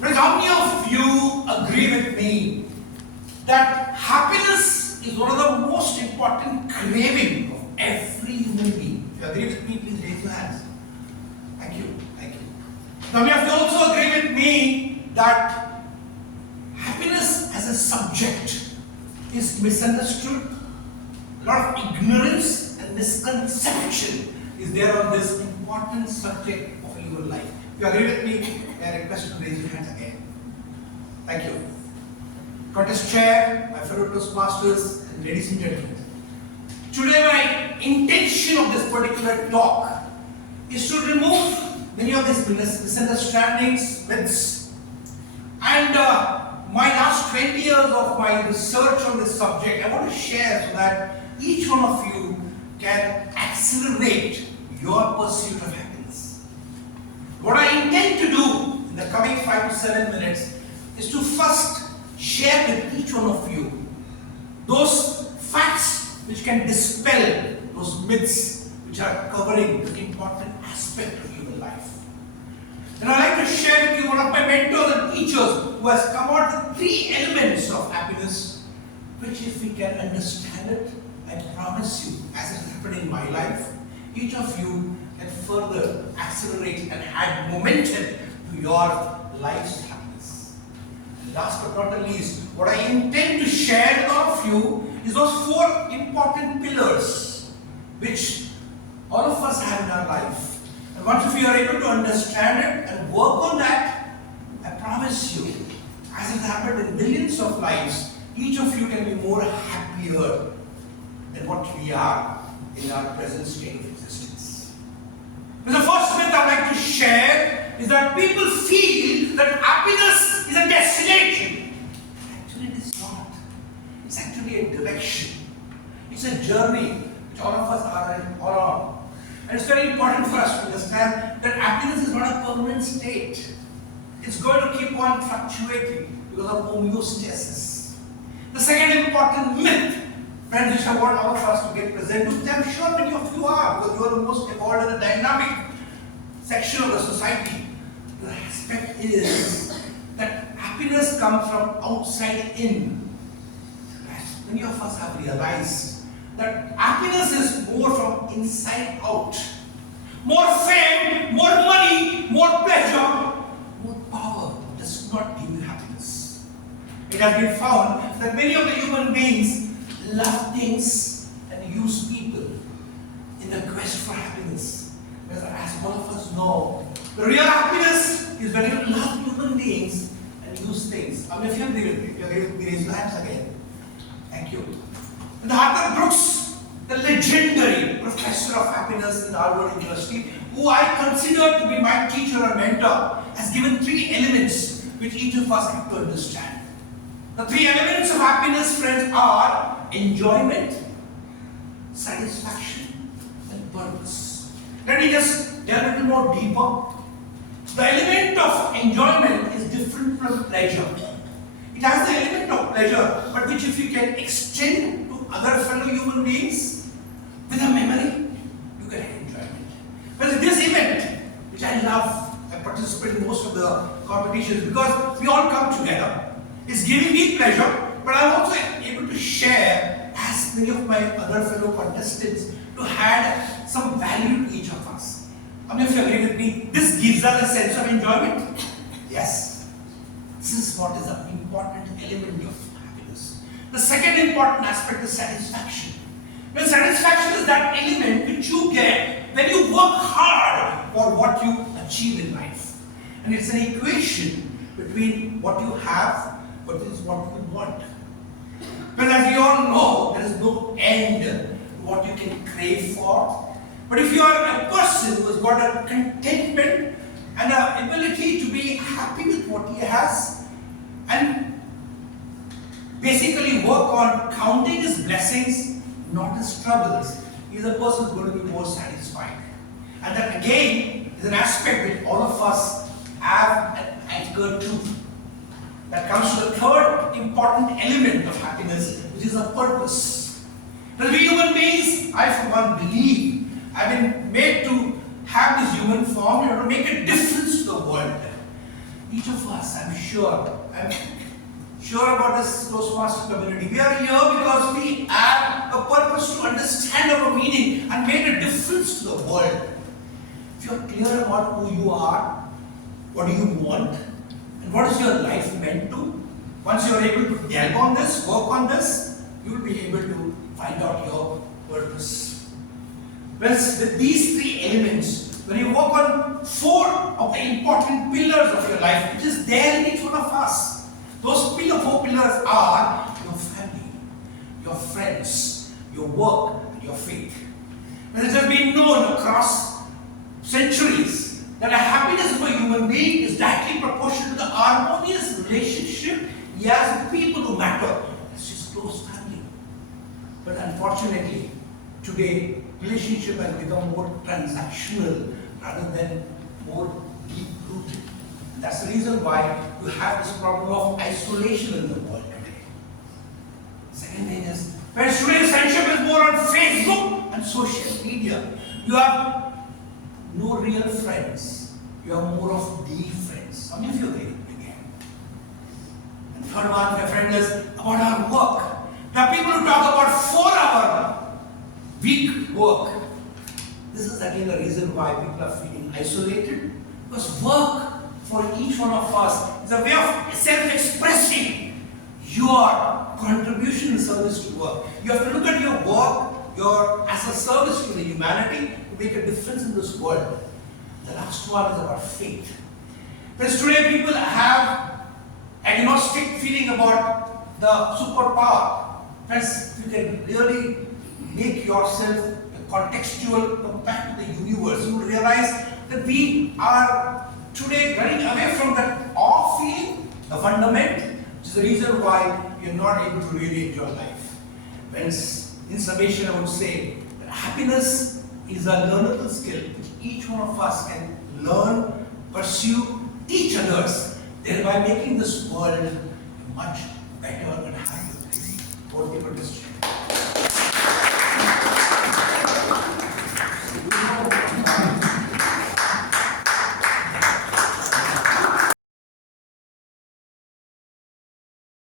Friends, how many of you agree with me that happiness is one of the most important craving of every human being? If you agree with me, please raise your hands. Thank you. Thank you. How many of you also agree with me that happiness as a subject is misunderstood? A lot of ignorance and misconception is there on this important subject of human life. If you agree with me, I request you to raise your hands again. Thank you. Contest chair, my fellow Toastmasters, and ladies and gentlemen. Today my intention of this particular talk is to remove many of these misunderstandings, myths, and my last 20 years of my research on this subject, I want to share so that each one of you can accelerate your pursuit of happiness. What I intend to do in the coming 5 to 7 minutes is to first share with each one of you those facts which can dispel those myths which are covering the important aspect of human life. And I'd like to share with you one of my mentors and teachers who has come out with 3 elements of happiness, which if we can understand it, I promise you, as it has happened in my life, each of you can further accelerate and add momentum to your life's happiness. And last but not the least, what I intend to share with all of you is those 4 important pillars which all of us have in our life. And once if you are able to understand it and work on that, I promise you, as it happened in millions of lives, each of you can be more happier than what we are in our present state of existence. And the first myth I'd like to share is that people feel that happiness is a destination. Actually, it is not. It's actually a direction. It's a journey which all of us are on. And it's very important for us to understand that happiness is not a permanent state. It's going to keep on fluctuating because of homeostasis. The second important myth, friends, which I want all of us to get present to, which I'm sure many of you are, because you are the most evolved and dynamic section of the society. The aspect is that happiness comes from outside in. As many of us have realized that happiness is more from inside out. More fame, more money, more pleasure, more power does not give you happiness. It has been found that many of the human beings love things and use people in the quest for happiness. Whereas, as all of us know, the real happiness is when you love human beings and use things. How many of you agree with me? If you agree with me, raise your hands again. Thank you. And Arthur Brooks, the legendary professor of happiness in Harvard University, who I consider to be my teacher and mentor, has given 3 elements which each of us have to understand. The 3 elements of happiness, friends, are enjoyment, satisfaction, and purpose. Let me just delve a little more deeper. The element of enjoyment is different from pleasure. It has the element of pleasure, but which if you can extend to other fellow human beings with a memory, you can have enjoyment. Well, this event, which I love, I participate in most of the competitions because we all come together. It's giving me pleasure, but I'm also able to share, as many of my other fellow contestants, to add some value to each of us. How many of you agree with me? This gives us a sense of enjoyment. Yes. This is what is an important element of happiness. The second important aspect is satisfaction. Well, satisfaction is that element which you get when you work hard for what you achieve in life. And it's an equation between what you have versus what you want. Well, as we all know, there is no end to what you can crave for. But if you are a person who has got a contentment and an ability to be happy with what he has and basically work on counting his blessings, not his troubles, he is a person who is going to be more satisfied. And that again is an aspect that all of us have an anchor to. That comes to the third important element of happiness, which is a purpose. As we human beings, I for one believe, I've been made to have this human form in order to make a difference to the world. each of us, I'm sure about this Toastmaster community. We are here because we have a purpose to understand our meaning and make a difference to the world. If you're clear about who you are, what do you want, and what is your life meant to, once you're able to delve on this, work on this, you will be able to find out your purpose. Well, with these three elements, when you work on 4 of the important pillars of your life, which is there in each one of us, those 4 pillars are your family, your friends, your work, and your faith. And it has been known across centuries that a happiness of a human being is directly proportional to the harmonious relationship he has with people who matter. It's his close family. But unfortunately, today, relationship has become more transactional rather than more deep-rooted. That's the reason why you have this problem of isolation in the world today. Second thing is, where today's friendship is more on Facebook and social media. You have no real friends. You have more of the friends. How many of you agree? And third one, my friend, is about our work. There are people who talk about 4-hour week work. This is again the reason why people are feeling isolated. Because work for each one of us is a way of self-expressing your contribution in service to work. You have to look at your work as a service to the humanity to make a difference in this world. The last one is about faith. Because today people have agnostic feeling about the superpower. Friends, you can really make yourself a contextual compared to the universe. You will realize that we are today running away from that awe feeling, the fundament, which is the reason why we are not able to really enjoy life. Hence, in summation, I would say that happiness is a learnable skill which each one of us can learn, pursue, teach others, thereby making this world a much better and happier place for people to